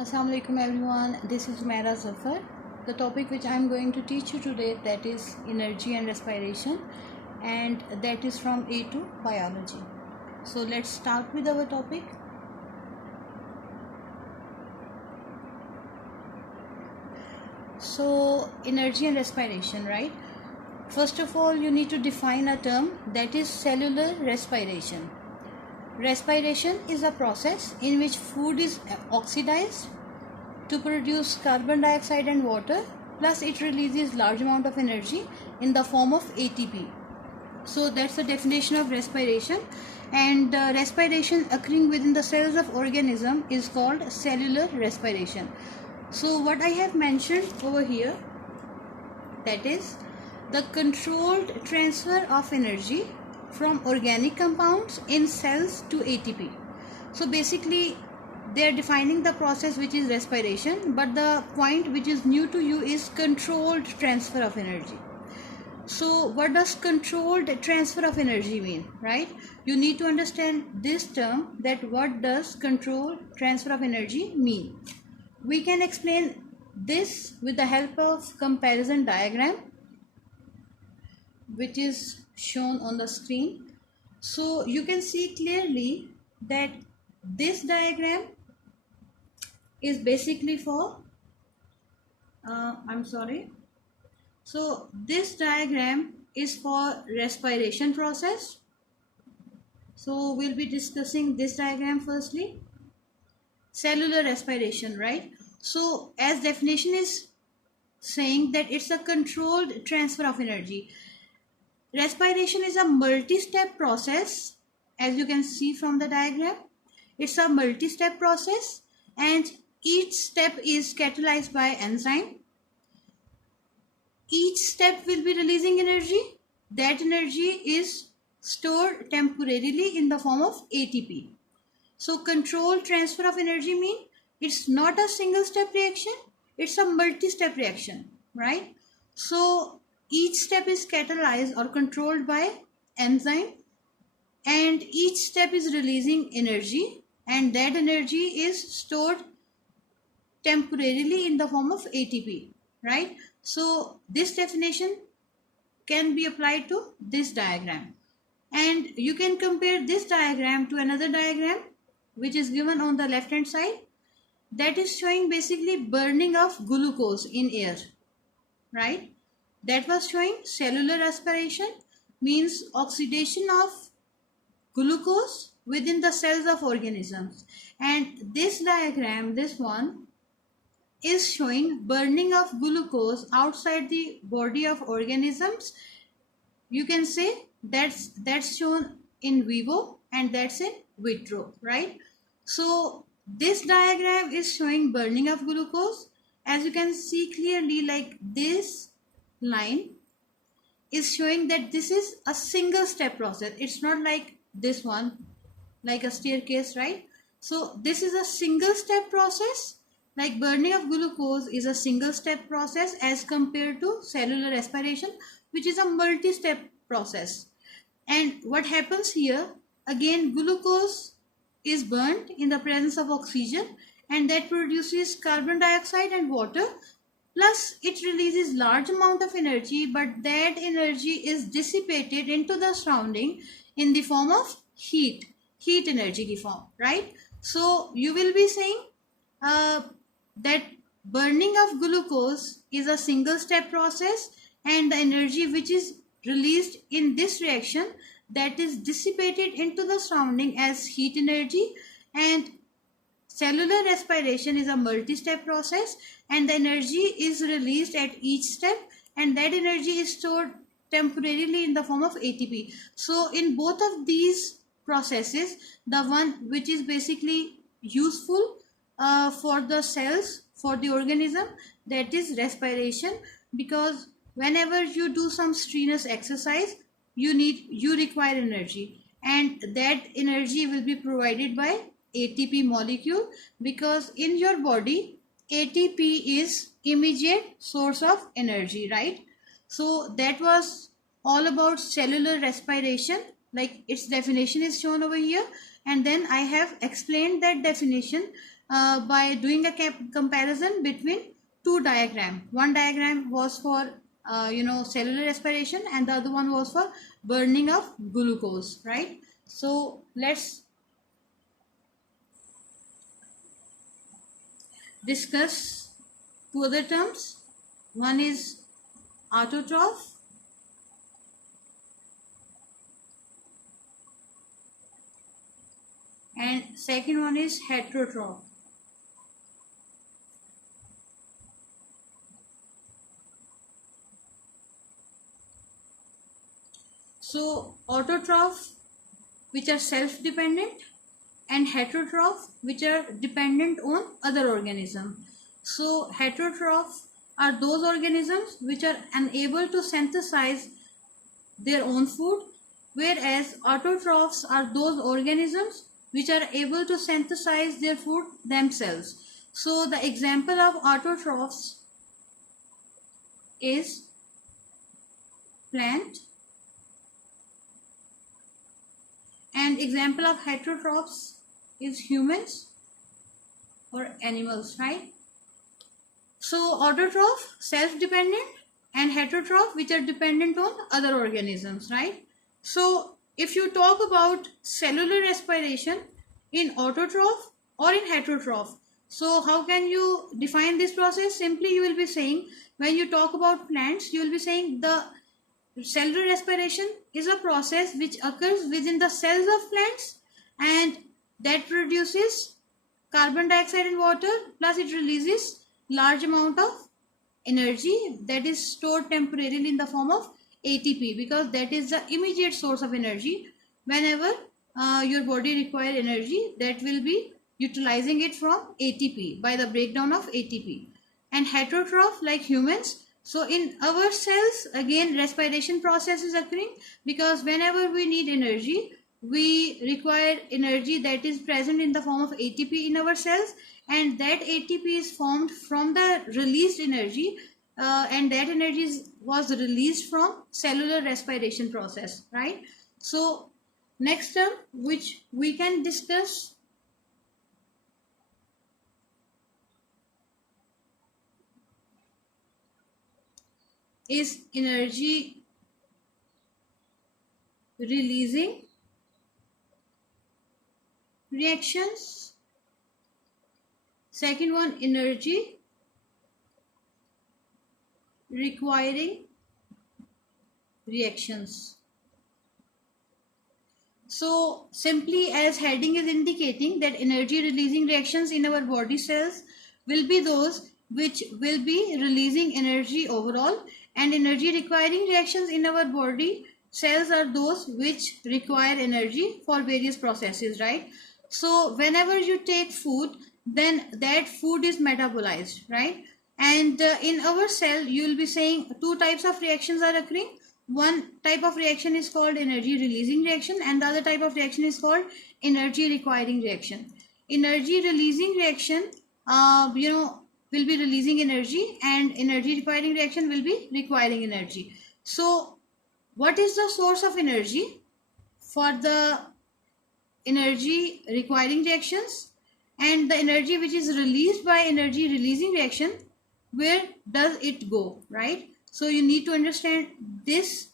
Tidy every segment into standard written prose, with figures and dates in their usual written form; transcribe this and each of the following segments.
Assalamu alaikum everyone, this is Mera Zafar. The topic which I am going to teach you today, that is energy and respiration, and that is from A to biology. So let's start with our topic. So energy and respiration, right? First of all, you need to define a term, that is cellular respiration. Respiration is a process in which food is oxidized to produce carbon dioxide and water, plus it releases large amount of energy in the form of ATP. So that's the definition of respiration, and respiration occurring within the cells of organism is called cellular respiration. So what I have mentioned over here, that is the controlled transfer of energy from organic compounds in cells to ATP. So basically they are defining the process which is respiration, but the point which is new to you is controlled transfer of energy. So what does controlled transfer of energy mean, right? You need to understand this term, that what does controlled transfer of energy mean. We can explain this with the help of comparison diagram, which is shown on the screen. So you can see clearly that this diagram is basically for so this diagram is for respiration process. So we'll be discussing this diagram firstly. Cellular respiration, right? So as definition is saying that it's a controlled transfer of energy. Respiration is a multi-step process, as you can see from the diagram. It's a multi-step process, and each step is catalyzed by enzyme. Each step will be releasing energy. That energy is stored temporarily in the form of ATP. So controlled transfer of energy means it's not a single step reaction, it's a multi-step reaction, right? So each step is catalyzed or controlled by enzyme, and each step is releasing energy, and that energy is stored temporarily in the form of ATP, right? So this definition can be applied to this diagram, and you can compare this diagram to another diagram which is given on the left hand side, that is showing basically burning of glucose in air, right? That was showing cellular respiration means oxidation of glucose within the cells of organisms, and this diagram, this one, is showing burning of glucose outside the body of organisms. You can say that's shown in vivo and that's in vitro, right? So this diagram is showing burning of glucose. As you can see clearly, like this line is showing that this is a single step process. It's not like this one, like a staircase, right? So this is a single step process. Like burning of glucose is a single step process as compared to cellular respiration, which is a multi-step process. And what happens here, again glucose is burnt in the presence of oxygen, and that produces carbon dioxide and water, plus it releases large amount of energy, but that energy is dissipated into the surrounding in the form of heat energy की form, right? So you will be saying that burning of glucose is a single step process, and the energy which is released in this reaction, that is dissipated into the surrounding as heat energy. And cellular respiration is a multi-step process, and the energy is released at each step, and that energy is stored temporarily in the form of ATP. So in both of these processes, the one which is basically useful for the cells, for the organism, that is respiration, because whenever you do some strenuous exercise, you require energy, and that energy will be provided by ATP molecule, because in your body ATP is immediate source of energy, right? So that was all about cellular respiration, like its definition is shown over here, and then I have explained that definition by doing a comparison between two diagrams. One diagram was for cellular respiration, and the other one was for burning of glucose, right? So let's discuss two other terms. One is autotroph and second one is heterotroph. So autotroph, which are self-dependent, and heterotroph, which are dependent on other organisms. So heterotroph are those organisms which are unable to synthesize their own food, whereas autotrophs are those organisms which are able to synthesize their food themselves. So the example of autotrophs is plant, and example of heterotrophs is humans or animals, right? So autotroph, self-dependent, and heterotroph, which are dependent on other organisms, right? So if you talk about cellular respiration in autotroph or in heterotroph, so how can you define this process? Simply you will be saying, when you talk about plants, you will be saying the cellular respiration is a process which occurs within the cells of plants, and that produces carbon dioxide and water, plus it releases large amount of energy that is stored temporarily in the form of ATP, because that is the immediate source of energy. Whenever your body requires energy, that will be utilizing it from ATP by the breakdown of ATP. And heterotroph, like humans, so in our cells, again respiration process is occurring, because whenever we need energy, we require energy that is present in the form of ATP in our cells, and that ATP is formed from the released energy, and that energy was released from cellular respiration process, right? So next term which we can discuss is energy releasing reactions. Second one, energy requiring reactions. So simply, as heading is indicating, that energy releasing reactions in our body cells will be those which will be releasing energy overall, and energy requiring reactions in our body cells are those which require energy for various processes, right? So whenever you take food, then that food is metabolized, right? And in our cell, you will be saying two types of reactions are occurring. One type of reaction is called energy releasing reaction, and the other type of reaction is called energy requiring reaction. Energy releasing reaction, will be releasing energy, and energy requiring reaction will be requiring energy. So what is the source of energy for the energy requiring reactions, and the energy which is released by energy releasing reaction, where does it go, right? So you need to understand this,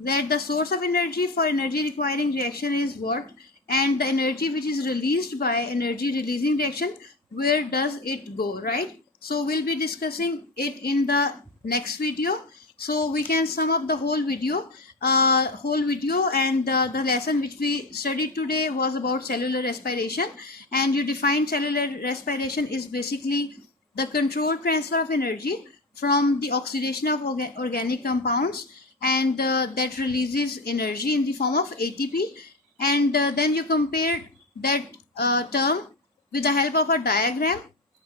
that the source of energy for energy requiring reaction is what, and the energy which is released by energy releasing reaction, where does it go, right? So we'll be discussing it in the next video. So we can sum up the whole video, and the lesson which we studied today was about cellular respiration, and you defined cellular respiration is basically the controlled transfer of energy from the oxidation of organic compounds, and that releases energy in the form of ATP. And then you compared that term with the help of a diagram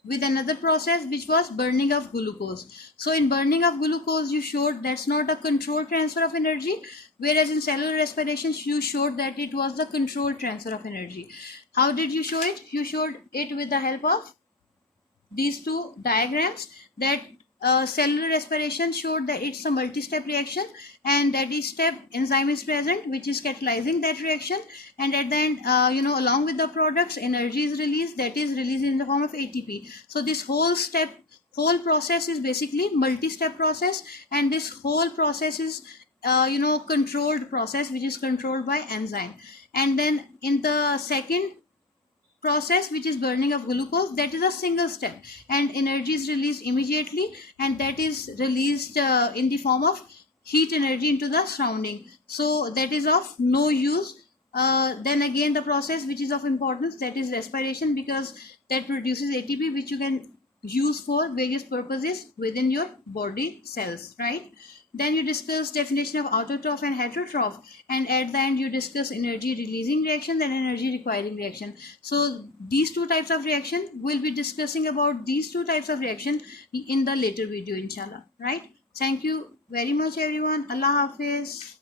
with another process which was burning of glucose. So in burning of glucose, you showed that's not a controlled transfer of energy, whereas in cellular respiration you showed that it was the controlled transfer of energy. How did you show it? You showed it with the help of these two diagrams, that cellular respiration showed that it's a multi-step reaction, and that is step enzyme is present which is catalyzing that reaction, and at the end along with the products energy is released, that is released in the form of ATP. So this whole process is basically multi-step process, and this whole process is controlled process which is controlled by enzyme. And then in the second process, which is burning of glucose, that is a single step, and energy is released immediately, and that is released in the form of heat energy into the surrounding, so that is of no use. Then again the process which is of importance, that is respiration, because that produces ATP which you can use for various purposes within your body cells, right? Then you discuss definition of autotroph and heterotroph, and at the end you discuss energy releasing reaction and energy requiring reaction. So these two types of reaction, we'll be discussing about these two types of reaction in the later video inshallah, right? Thank you very much everyone. Allah Hafiz.